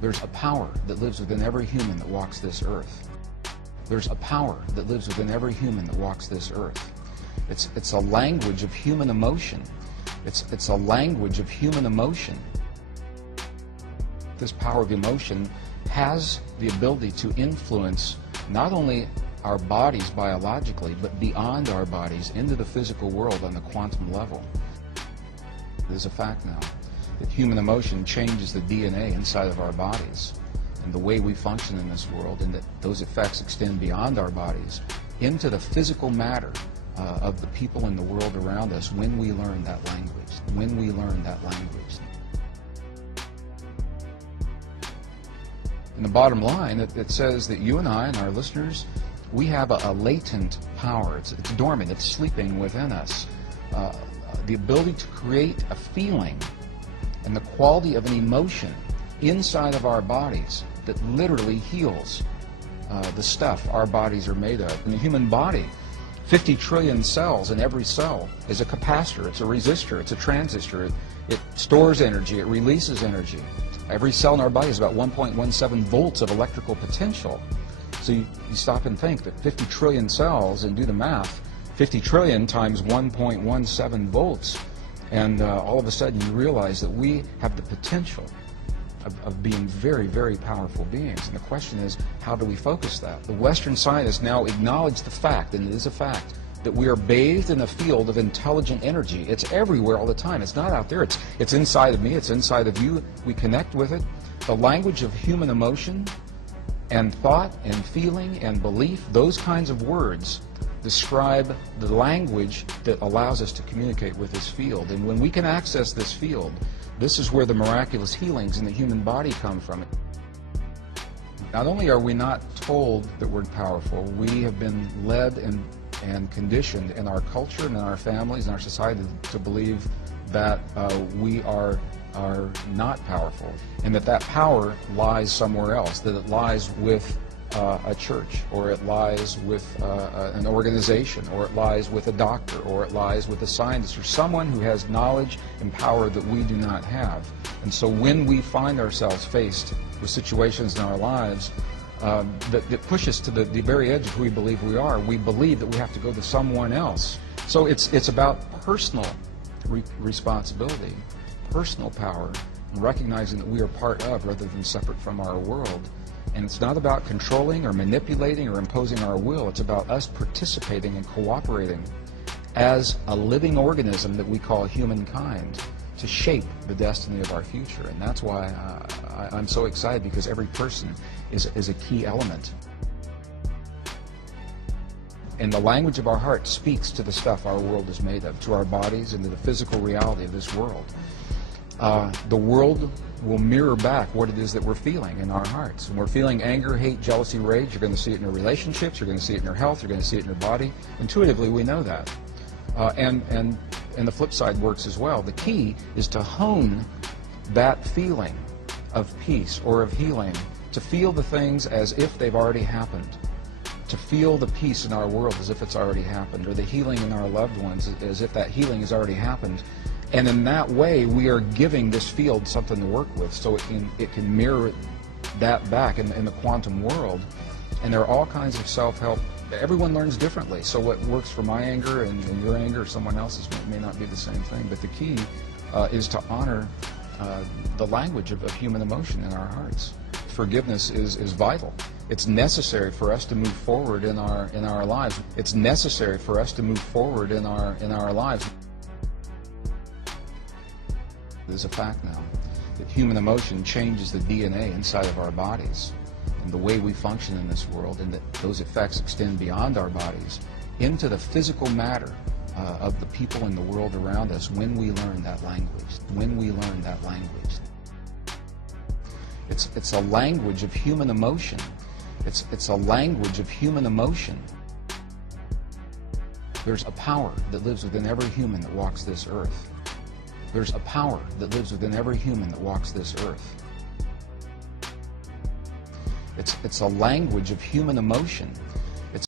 There's a power that lives within every human that walks this earth. There's a power that lives within every human that walks this earth. It's a language of human emotion. It's a language of human emotion. This power of emotion has the ability to influence not only our bodies biologically, but beyond our bodies into the physical world on the quantum level. It is a fact now that human emotion changes the DNA inside of our bodies and the way we function in this world, and that those effects extend beyond our bodies into the physical matter of the people in the world around us when we learn that language. When we learn that language. In the bottom line, it says that you and I and our listeners, we have a latent power. It's dormant. It's sleeping within us. The ability to create a feeling and the quality of an emotion inside of our bodies that literally heals the stuff our bodies are made of. In the human body, 50 trillion cells, in every cell is a capacitor, it's a resistor, it's a transistor. It stores energy, it releases energy. Every cell in our body is about 1.17 volts of electrical potential. So you stop and think that 50 trillion cells, and do the math, 50 trillion times 1.17 volts, and all of a sudden you realize that we have the potential of being very, very powerful beings. And the question is, how do we focus that? The Western scientists now acknowledge the fact, and it is a fact, that we are bathed in a field of intelligent energy. It's everywhere all the time. It's not out there. It's inside of me. It's inside of you. We connect with it. The language of human emotion and thought and feeling and belief, those kinds of words describe the language that allows us to communicate with this field. And when we can access this field, this is where the miraculous healings in the human body come from. Not only are we not told that we're powerful, we have been led and conditioned in our culture and in our families and our society to believe that we are not powerful, and that power lies somewhere else, that it lies with a church, or it lies with an organization, or it lies with a doctor, or it lies with a scientist, or someone who has knowledge and power that we do not have. And so when we find ourselves faced with situations in our lives that push us to the very edge of who we believe we are, we believe that we have to go to someone else. So it's about personal responsibility, personal power, and recognizing that we are part of rather than separate from our world. And it's not about controlling or manipulating or imposing our will. It's about us participating and cooperating as a living organism that we call humankind to shape the destiny of our future. And that's why I'm so excited, because every person is a key element. And the language of our heart speaks to the stuff our world is made of, to our bodies and to the physical reality of this world. The world will mirror back what it is that we're feeling in our hearts. When we're feeling anger, hate, jealousy, rage, you're going to see it in your relationships, you're going to see it in your health, you're going to see it in your body. Intuitively, we know that. And the flip side works as well. The key is to hone that feeling of peace or of healing, to feel the things as if they've already happened, to feel the peace in our world as if it's already happened, or the healing in our loved ones as if that healing has already happened. And in that way, we are giving this field something to work with, so it can mirror that back in the quantum world. And there are all kinds of self-help. Everyone learns differently, so what works for my anger and your anger or someone else's may not be the same thing. But the key is to honor the language of human emotion in our hearts. Forgiveness is vital. It's necessary for us to move forward in our lives. It's necessary for us to move forward in our lives. It is a fact now that human emotion changes the DNA inside of our bodies and the way we function in this world, and that those effects extend beyond our bodies into the physical matter of the people in the world around us when we learn that language. When we learn that language. It's a language of human emotion. It's a language of human emotion. There's a power that lives within every human that walks this earth. There's a power that lives within every human that walks this earth. It's a language of human emotion.